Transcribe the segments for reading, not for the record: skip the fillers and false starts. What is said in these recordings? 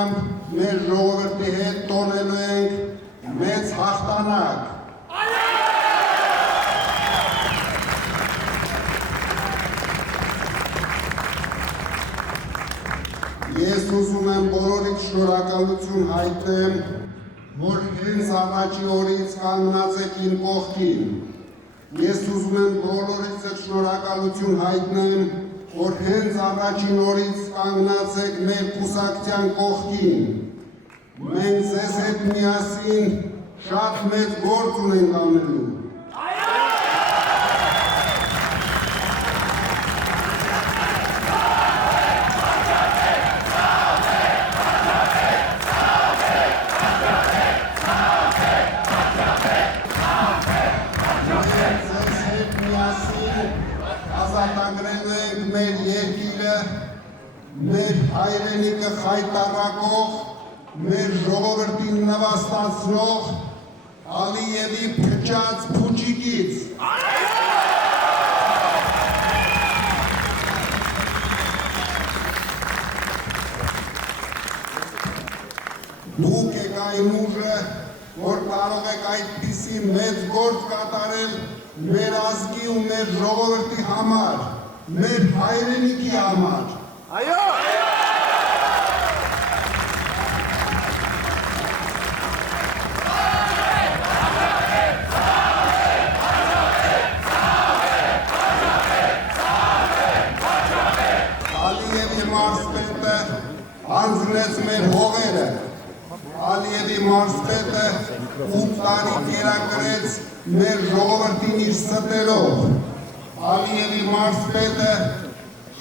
ուղղությամբ մեր ժողովրդի հետ տոնելու ենք մեծ հաղթանակ։ Ես ուզում եմ բոլորիդ շնորհակալություն հայտնեմ, որ հենց առաջի օրից կանգնած եք իմ կողքին։ Ես ուզում եմ բոլորիդ շնորհակալություն հայտնեմ, որ հենց առաջին օրից կանգնած եք մեր կուսակցության կողքին։ Մենք ձեզ հետ միասին շատ մեծ գործ ունենք անելու։ Ազատագրելու ենք մեր երկիրը, մեր հայրենիքը խայտառակող, մեր ժողովրդին նվաստացնող Ալիևի փչած փուչիկից։ Դուք եք այն ուժը, որ կարող եք այդպիսի մեծ գործ կատարել մեր ազգի ու մեր ժողովրդի համար, մեր հայրենիքի համար։ Այո! Ալիևի մարզպետը հանձնեց մեր հողերը, Ալիևի մարզպետը 8 տարի կերակրեց մեր ժողովրդին իր ստերով, Ալիևի մարզպետը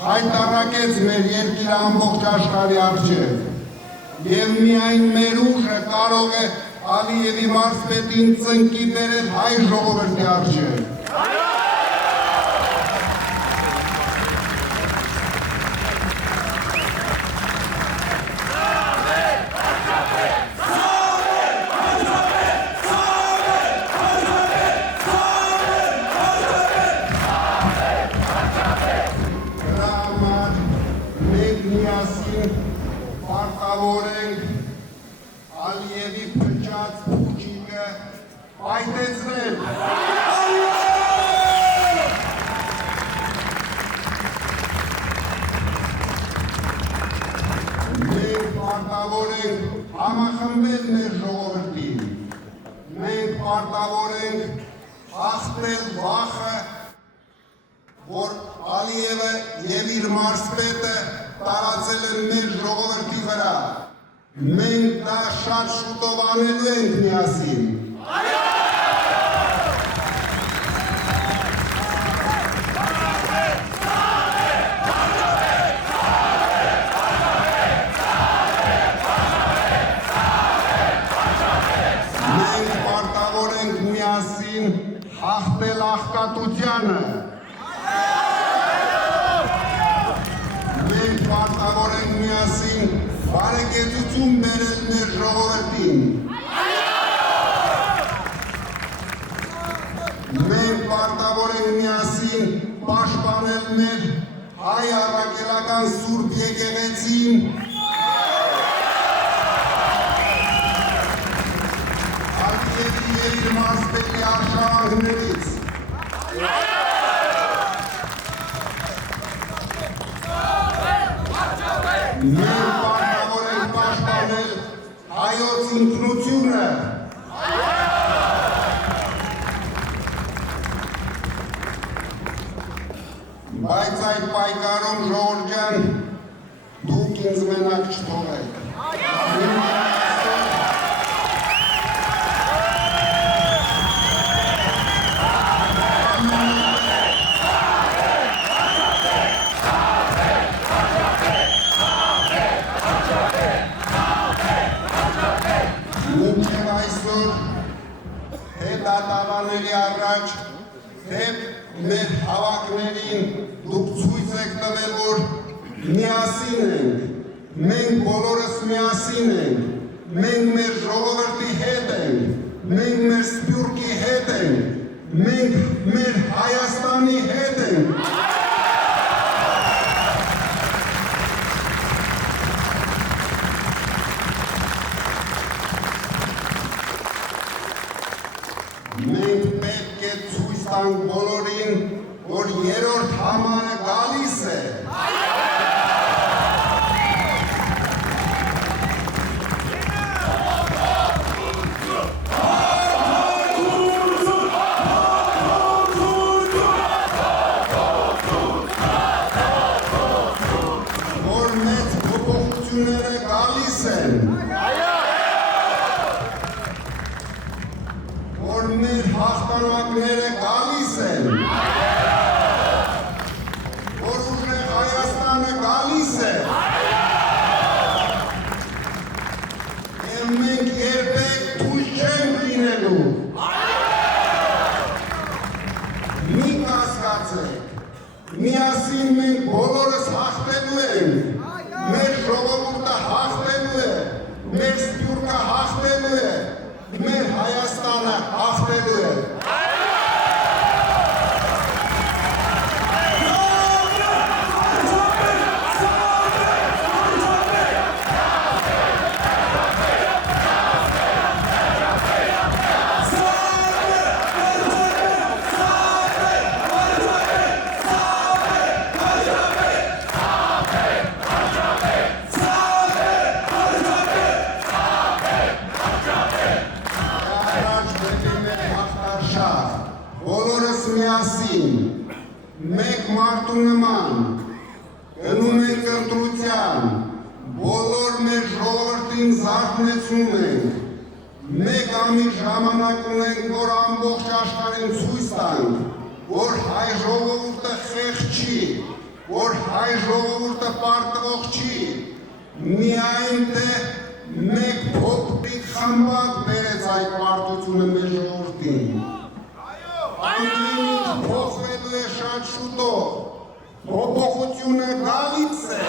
հայտարարեց մեր երկիրը ամբողջ աշխարհի առջև եւ միայն մեր ուժը կարող է Ալիևի մարզպետին ծնկի բերել հայ ժողովրդի առջև։ Ալիևի փչած փուչիկը պայթեցնել։ Մենք պարտավոր ենք համախմբել մեր ժողովրդին։ Մենք պարտավոր ենք հաղթել վախը, որ Ալիևը եւ իր մարզպետը տարածել են մեր ժողովրդի վրա։ Մենք դա շատ շուտով անելու ենք միասին։ Մենք պարտավոր ենք միասին հաղթել աղքատությանը։ Մենք պարտավոր ենք միասին բարեկեցություն բերել մեր ժողովրդին։ Մենք պարտավոր ենք միասին պաշտպանել մեր հայ առաքելական սուրբ եկեղեցին, Ալիևի եւ իր մարզպետի արշավանքներից։ Մենք պարտավոր ենք պաշտպանել հայոց ինքնությունը։ Բայց այդ պայքարում ժողովուրդ ջան, դուք ինձ մենակ չթողեք։ Մինչև այսօր հետադարանելի առաջ դեպ մեր հավաքներին դուք ցույց եք տվել, որ միասին ենք, մենք բոլորս միասին ենք, մենք մեր ժողովրդի հետ ենք, մենք մեր սփյուռքի հետ ենք, մենք մեր Հայաստանի հետ ենք։ Մենք պետք է ցույց տանք բոլորին, որ երրորդ համարը գալիս է։ Որ մեծ փոփոխությունները գալիս են։ Որ մեր հաղթանակները գալիս են, որ ուժեղ Հայաստանը գալիս է, և մենք երբեք թույլ չենք լինելու։ Մի կասկածեք, միասին մենք բոլորս հաղթելու ենք, մեր ժողովուրդը հաղթելու է, մեր սփյուռքը հաղթելու է, մեր Հայաստանը հաղթելու է։ Բոլորս միասին, մեկ մարդու նման, գնում ենք ընտրության, բոլոր մեր ժողովրդին զարթնեցնում ենք, մեկ ամիս ժամանակ ունենք, որ ամբողջ աշխարհին ցույց տանք, որ հայ ժողովուրդը խեղճ չի, որ հայ ժողովուրդը պարտվող չի, միայն թե մեկ փոքրիկ խմբակ բերեց այդ պարտությունը մեր ժողովրդին։ Ամեն փոխվելու է շատ շուտով, փոփոխությունը գալիս է։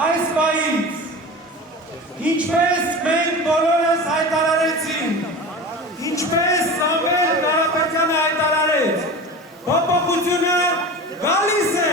Այս պահից, ինչպես մենք բոլորս հայտարարեցինք, ինչպես Սամվել Կարապետյանը հայտարարեց, փոփոխությունը գալիս է։